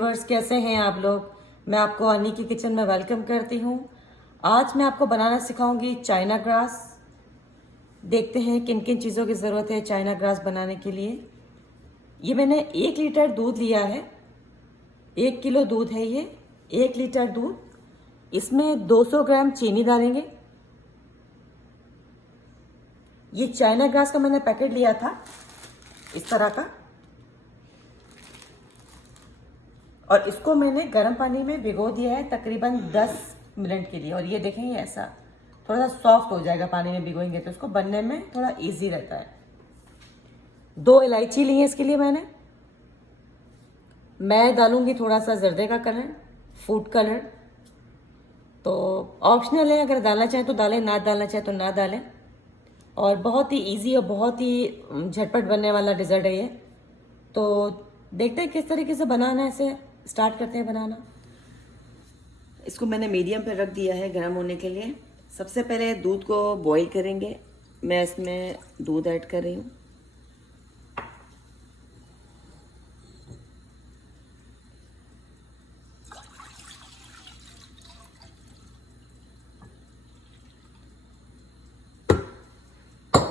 Viewers, कैसे हैं आप लोग। मैं आपको अनी की किचन में वेलकम करती हूँ। आज मैं आपको बनाना सिखाऊंगी चाइना ग्रास। देखते हैं किन किन चीज़ों की ज़रूरत है चाइना ग्रास बनाने के लिए। ये मैंने 1 लीटर दूध लिया है, 1 किलो दूध है ये, 1 लीटर दूध। इसमें 200 ग्राम चीनी डालेंगे। ये चाइना ग्रास का मैंने पैकेट लिया था इस तरह का, और इसको मैंने गर्म पानी में भिगो दिया है तकरीबन 10 मिनट के लिए। और ये देखेंगे ऐसा थोड़ा सा सॉफ्ट हो जाएगा पानी में भिगोएंगे तो इसको बनने में थोड़ा इजी रहता है। 2 इलायची ली है इसके लिए मैं डालूंगी थोड़ा सा जर्दे का कलर, फूड कलर। तो ऑप्शनल है, अगर डालना चाहें तो डालें, ना डालना चाहें तो ना डालें। और बहुत ही इजी और बहुत ही झटपट बनने वाला डिज़र्ट है ये। तो देखते हैं किस तरीके से बनाना है, इसे स्टार्ट करते हैं बनाना। इसको मैंने मीडियम पे रख दिया है गर्म होने के लिए। सबसे पहले दूध को बॉईल करेंगे। मैं इसमें दूध ऐड कर रही हूँ।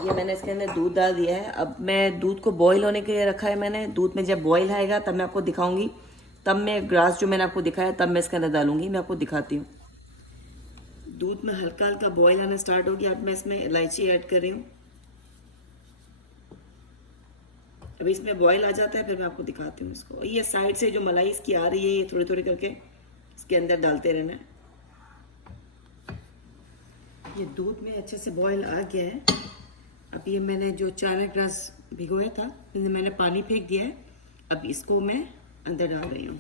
ये मैंने इसके अंदर दूध डाल दिया है। अब मैं दूध को बॉईल होने के लिए रखा है मैंने। दूध में जब बॉईल आएगा तब मैं आपको दिखाऊंगी, तब मैं ग्रास जो मैंने आपको दिखाया तब मैं इसके अंदर डालूंगी। मैं आपको दिखाती हूँ। दूध में हल्का हल्का बॉईल आना स्टार्ट हो गया। अब मैं इसमें इलायची ऐड कर रही हूँ। अभी इसमें बॉईल आ जाता है फिर मैं आपको दिखाती हूँ इसको। ये साइड से जो मलाई इसकी आ रही है, ये थोड़ी थोड़ी करके इसके अंदर डालते रहना है। ये दूध में अच्छे से बॉईल आ गया है। अब ये मैंने जो चाइना ग्रास भिगोया था मैंने पानी फेंक दिया है। अब इसको मैं अंदर डाल रही हूँ।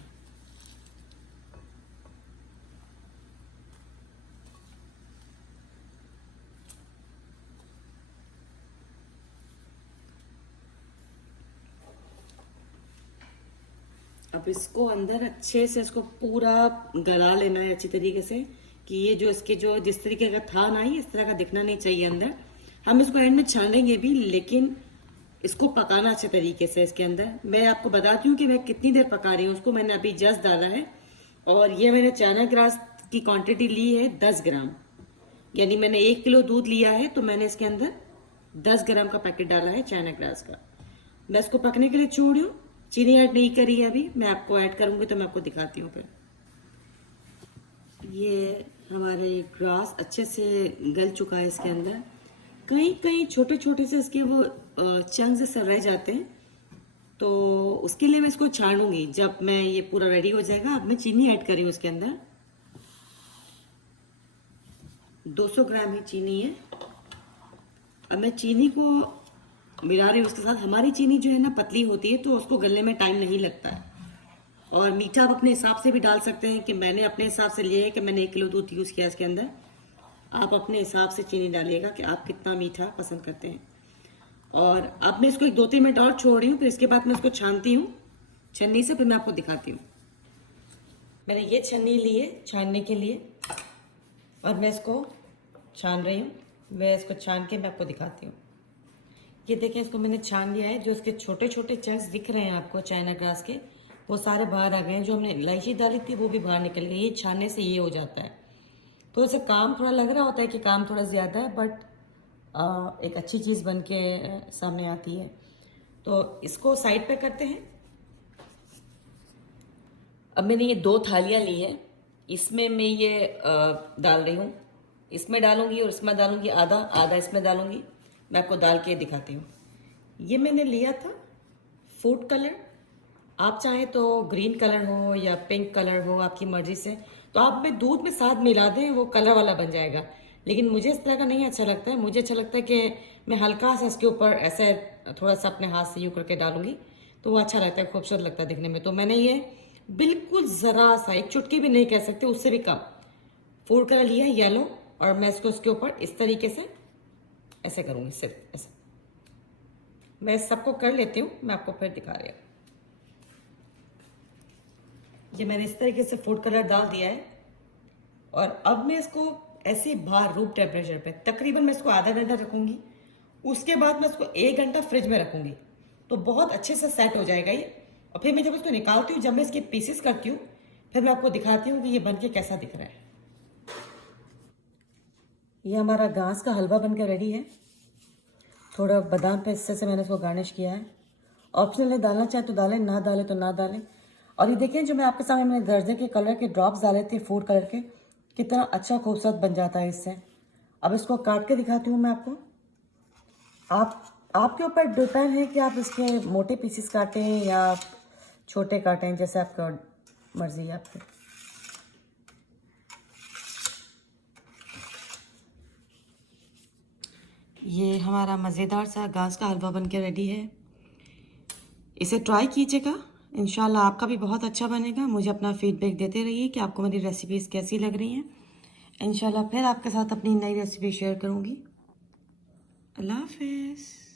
अब इसको अंदर अच्छे से इसको पूरा गला लेना है अच्छी तरीके से, कि ये जो इसके जो जिस तरीके का था ना, ये इस तरह का दिखना नहीं चाहिए अंदर। हम इसको एंड में छानेंगे भी, लेकिन इसको पकाना अच्छे तरीके से इसके अंदर। मैं आपको बताती हूँ कि मैं कितनी देर पका रही हूँ। उसको मैंने अभी जस्ट डाला है, और ये मैंने चाइना ग्रास की क्वांटिटी ली है 10 ग्राम। यानी मैंने 1 किलो दूध लिया है तो मैंने इसके अंदर 10 ग्राम का पैकेट डाला है चाइना ग्रास का। मैं इसको पकने के लिए छोड़ रही हूँ। चीनी ऐड नहीं करी है अभी, मैं आपको ऐड करूंगी तो मैं आपको दिखाती हूँ फिर। ये हमारे ग्रास अच्छे से गल चुका है इसके अंदर। कहीं कहीं छोटे छोटे से इसके वो चंक्स से रह जाते हैं, तो उसके लिए मैं इसको छानूंगी जब मैं ये पूरा रेडी हो जाएगा। अब मैं चीनी ऐड कर रही हूँ इसके अंदर। 200 ग्राम ही चीनी है। अब मैं चीनी को मिला रही हूँ उसके साथ। हमारी चीनी जो है ना पतली होती है तो उसको गलने में टाइम नहीं लगता है। और मीठा आप अपने हिसाब से भी डाल सकते हैं, कि मैंने अपने हिसाब से लिया है कि मैंने 1 किलो दूध यूज़ किया इसके अंदर। आप अपने हिसाब से चीनी डालिएगा कि आप कितना मीठा पसंद करते हैं। और अब मैं इसको 2-3 मिनट और छोड़ रही हूँ, फिर इसके बाद मैं इसको छानती हूँ छन्नी से, फिर मैं आपको दिखाती हूँ। मैंने ये छन्नी ली है छानने के लिए, और मैं इसको छान रही हूँ। मैं इसको छान के मैं आपको दिखाती हूँ। ये देखें, इसको मैंने छान लिया है। जो इसके छोटे छोटे चंक्स दिख रहे हैं आपको चाइना ग्रास के, वो सारे बाहर आ गए हैं। जो हमने इलायची डाली थी वो भी बाहर निकल गई। ये छानने से ये हो जाता है। तो इसे काम थोड़ा लग रहा होता है कि काम थोड़ा ज़्यादा है, बट एक अच्छी चीज़ बन के सामने आती है। तो इसको साइड पे करते हैं। अब मैंने ये 2 थालियाँ ली है। इसमें मैं ये डाल रही हूँ। इसमें डालूंगी और इसमें डालूंगी आधा आधा, इसमें डालूंगी। मैं आपको डाल के दिखाती हूँ। ये मैंने लिया था फूड कलर। आप चाहें तो ग्रीन कलर हो या पिंक कलर हो, आपकी मर्जी से। तो आप में दूध में साथ मिला दें, वो कलर वाला बन जाएगा। लेकिन मुझे इस तरह का नहीं अच्छा लगता है। मुझे अच्छा लगता है कि मैं हल्का सा इसके ऊपर ऐसे थोड़ा सा अपने हाथ से यूँ करके डालूंगी, तो वो अच्छा लगता है, खूबसूरत लगता है दिखने में। तो मैंने ये बिल्कुल ज़रा सा, एक चुटकी भी नहीं कह सकते, उससे भी कम फूड कलर लिया है येलो, और मैं इसको उसके ऊपर इस तरीके से ऐसे करूँगी, सिर्फ ऐसे। मैं सबको कर लेती हूँ, मैं आपको फिर दिखा रही हूँ। ये मैंने इस तरीके से फूड कलर डाल दिया है, और अब मैं इसको ऐसे बाहर रूम टेम्परेचर पे तकरीबन मैं इसको आधा घंटा रखूंगी। उसके बाद मैं इसको 1 घंटा फ्रिज में रखूंगी, तो बहुत अच्छे से सेट हो जाएगा ये। और फिर मैं जब इसको निकालती हूँ, जब मैं इसके पीसेस करती हूँ, फिर मैं आपको दिखाती हूँ कि ये बनके कैसा दिख रहा है। ये हमारा घास का हलवा बनकर रेडी है। थोड़ा बादाम पिस्ते से मैंने इसको गार्निश किया है। ऑप्शनल है, डालना चाहे तो डालें, ना डालें तो ना डालें। और ये देखें, जो मैं आपके सामने मैंने दर्जे के कलर के ड्रॉप्स डाले थे फूड कलर के, कितना अच्छा खूबसूरत बन जाता है इससे। अब इसको काट के दिखाती हूँ मैं आपको। आपके ऊपर डिपेंड है कि आप इसके मोटे पीसेस काटें या छोटे काटें, जैसे आपका मर्जी है आपकी। ये हमारा मज़ेदार सा घास का हलवा बन के रेडी है। इसे ट्राई कीजिएगा, इंशाल्लाह आपका भी बहुत अच्छा बनेगा। मुझे अपना फीडबैक देते रहिए कि आपको मेरी रेसिपीज़ कैसी लग रही हैं। इंशाल्लाह फिर आपके साथ अपनी नई रेसिपी शेयर करूँगी। अल्लाह हाफ़िज़।